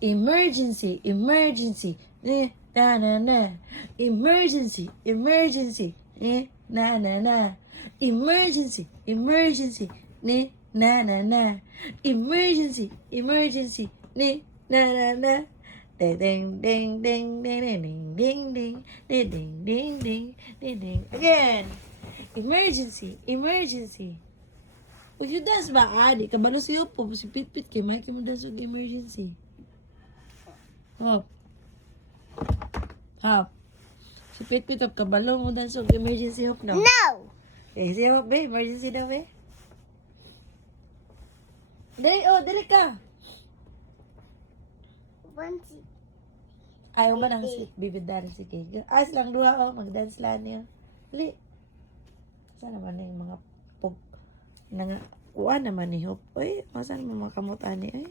Emergency, emergency. Na na na. Emergency, emergency. Na na na. Emergency, emergency. Na na na. Emergency, emergency. Na na na. Ding ding ding ding ding ding ding ding ding ding ding ding ding. Again. Emergency, emergency. Pag you dance ba, adi, kabalo siyo po, si Pit-Pit kay Mikey mo dance og emergency. Hop. Hop. Si Pit-Pit of kabalo mo dance og emergency hop na. No! Eh, si hop ba, emergency daw eh. Dali ka. Once. Ayaw ba nang si Bibi dance si Kay? As lang duha oh, mag-dance lang niya. Dali. Saan naman na yung mga nga, uwan naman ni Hop. Uy, masan mo mga kamutan ni? Ay.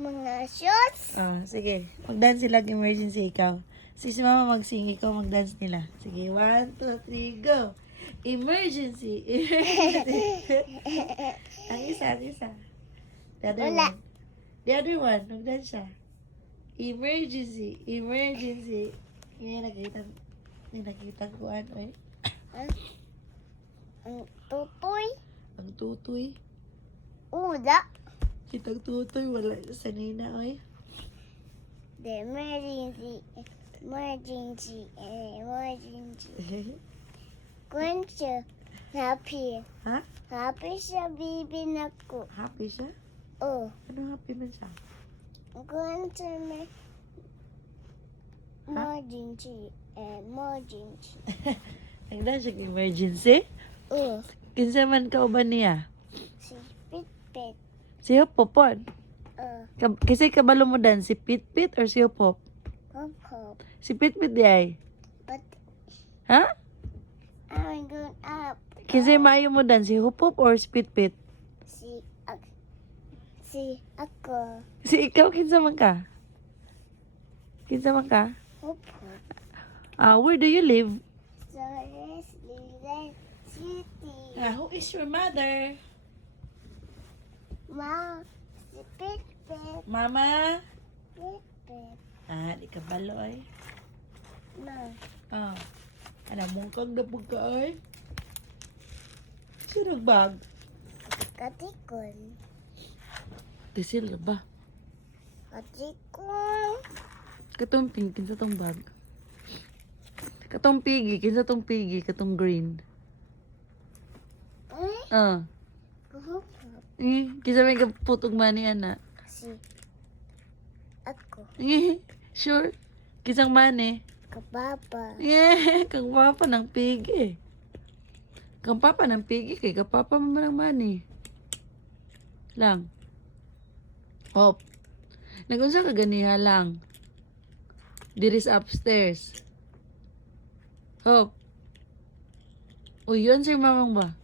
Mga shots. Sige. Mag-dance sila emergency ikaw. Si mama mag-sing, ikaw mag-dance nila. Sige, 1, 2, 3, go! Emergency! Emergency! ang isa. The other Wala. one. The other one, mag-dance siya. Emergency! Emergency! Yan, nakita ko ano eh. Ang tutoy. Ang tutoy. Uda. Kitang tutoy, wala sa nina oy. The emergency. Emergency. Emergency. Kung siya happy. Ha? Happy siya bibi na ko. Happy siya? Oh. Ano happy man siya? Kung siya may emergency. Emergency. Nagdaan siya emergency? Oh. Kinsa man ka uban niya? Si Pit-Pit. Si Hopopon. Kasi kabalo mo dan, si Pit-Pit or si Hopop? Hop. Si Pit-Pit di ay? But Ha? I'm going up. Kinsa maayo mo dan, si Hopop or si Pit-Pit? Si ako. Si ikaw, kinsa man ka? Kinsa man ka? Hop. Where do you live? So let's leave city. Who is your mother? Ma, si Pit-Pit. Mama? Pit-Pit. Di kabalo ay. Ma. Ano mong kang napag ka ay? Sino bag? Katikon. Tisil ba? Katikon. Katong pink, kinsa tong bag? Katong piggy, kinsa tong piggy, katong green. Hop. Kinsa may kaputog mani ana. Si ako. Sure. Kisang mani. Kababa. Kang papa ng piggy. Kang papa ng piggy kay kapapa mo ng mani. Lang. Hop. Nagunsa ka ganiha lang. Diris upstairs. Hop. Uy, yun si mamang ba?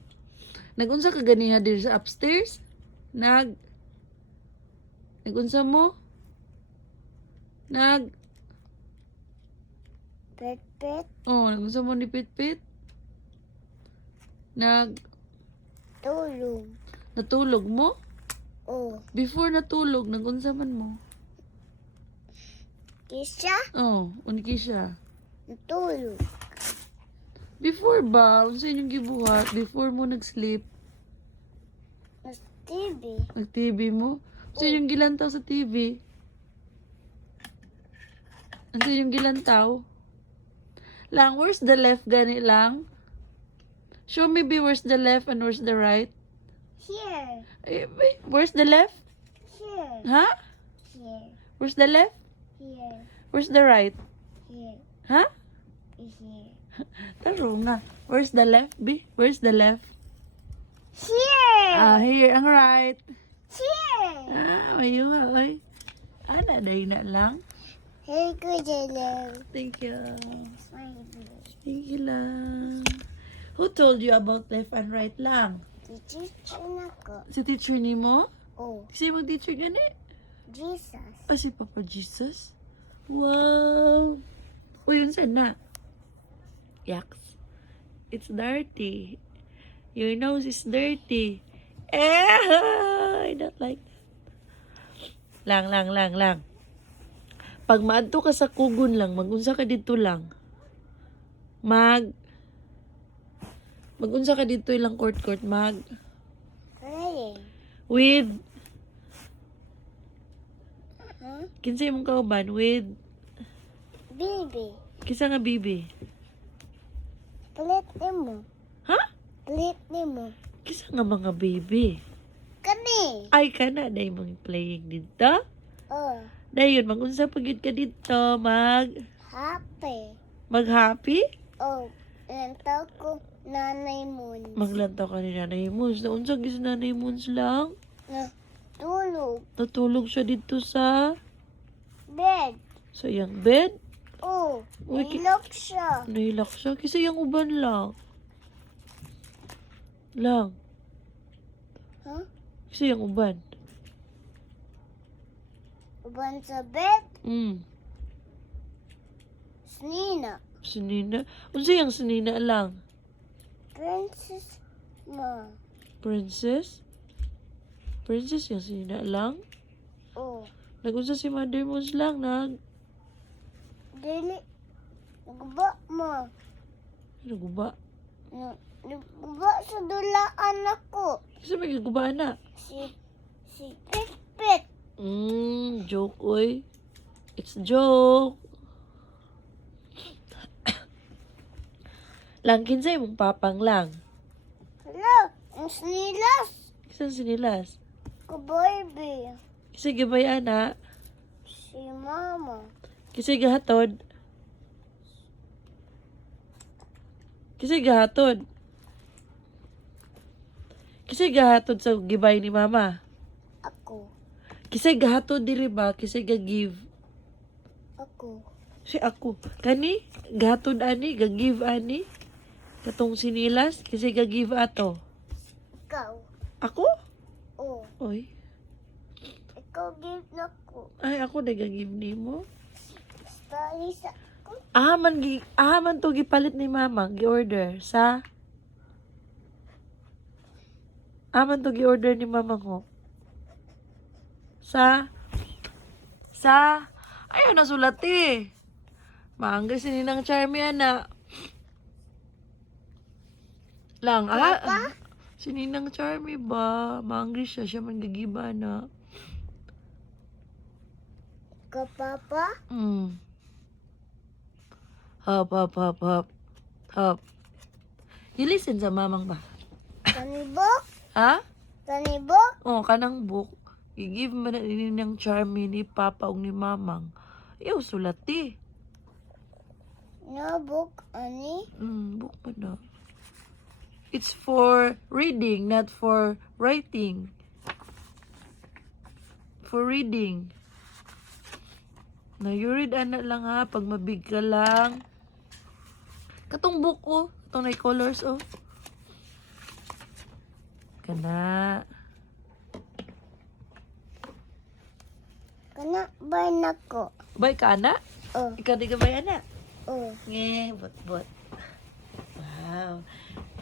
Nagunsa ka ganiha diri sa upstairs? Nagunsa mo? Pit-Pit. Nagunsa mo ni Pit-Pit? Tulong. Natulog mo? Oh. Before natulog, nagunsa man mo? Kisha. Uniki siya. Tulong. Before ba? Unsa inyong gibuhat? Before mo nag-sleep? Mas TV. Nag-TV mo? Unsa inyong gilantaw sa TV? Unsa inyong gilantaw? Lang, where's the left gani lang? Show me be where's the left and where's the right? Here. Where's the left? Here. Ha? Here. Where's the left? Here. Where's the right? Here. Ha? Here. Taro nga. Where's the left, B? Where's the left? Here. Here. Ang right. Here. Ayun, ay. Ana, day na lang. Hey, good lang. Thank you. Smile. Thank you lang. Who told you about left and right lang? Teacher na ko. Si teacher ni mo? Oh, Si mong teacher gani? Jesus. Si Papa Jesus? Wow! Yun sana. Yaks. It's dirty. Your nose is dirty. I don't like that. Lang. Pag maadto ka sa kugon lang, magunsa ka dito lang. Magunsa ka dito lang court, Playing. with, Huh? kinsay mong kauban, with, Baby. kisa nga bibi. Pelit ni mo. Ha? Pelit ni mo. Kisa nga mga baby. Kani. Ay, kana, day mong playing dito. Oh. Dayon, magunsa pag yun ka dito, Happy. mag-happy? Oh. Nantaw ko nanay mo. Maglantaw ka ni Nanay Moons. Naunsa gis Nanay Moons lang? Na tulog. Natulog siya dito sa Bed. iyang bed. Oh. Uy, Ilok siya. Nahilak siya. Kasi yung uban lang. Huh? Kasi yung uban. Uban sa bed. Snina. Sinina. Unsa yung sinina lang? Princess mo. Princess? Princess yung sinina lang? Oh. Nagunsa si Mother Moons lang. Dili. Nagba mo. Naguba. Nagba sa dulaan ako. Kasi may gaguba na. Si Pit. Joke, oy. It's joke. Lang, kinsay mong papang lang. Hello. Ang snilas. Kisan sinilas? Ko baby. Kasi gabay ana. Si mama. Kasi gahatod. Kasi gahatod. Kasi gahatod sa gibay ni mama. Ako. Kasi gahatod diri ba? Kasi ga-give. Ako. Si ako. Kani? Gahatod ani? Ga-give ani? Katong sinilas? Kasi ga-give ato. Ikaw. Ako? Oh. Oy. Ikaw give na ko. Ay, ako na ga-give ni mo. Stali sa ako. Ahaman to gipalit ni mama. Gi-order sa... Aman to gi-order ni mama ko. Ayaw na sulat eh. Maangga sininang Charmy ana. Lang, sininang Charmy ba? Maangga siya man gagiba na. Ka papa. Hop. You listen sa mamang ba? Kanibok. Ha? Kanibok. Oh, kanang book. I-give mo na ng Charmy ni Papa o ni Mamang. Ayaw sulati. No book ani. Book mo na. It's for reading, not for writing. For reading. Na you read ana lang ha, pag mabig ka lang. Katong book oh, katong na colors oh. Kana. Kana ba nako? Bay ka ana? Oh. Ikaw di ka bay ana? Oh. Nge, but.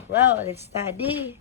Wow, let's study.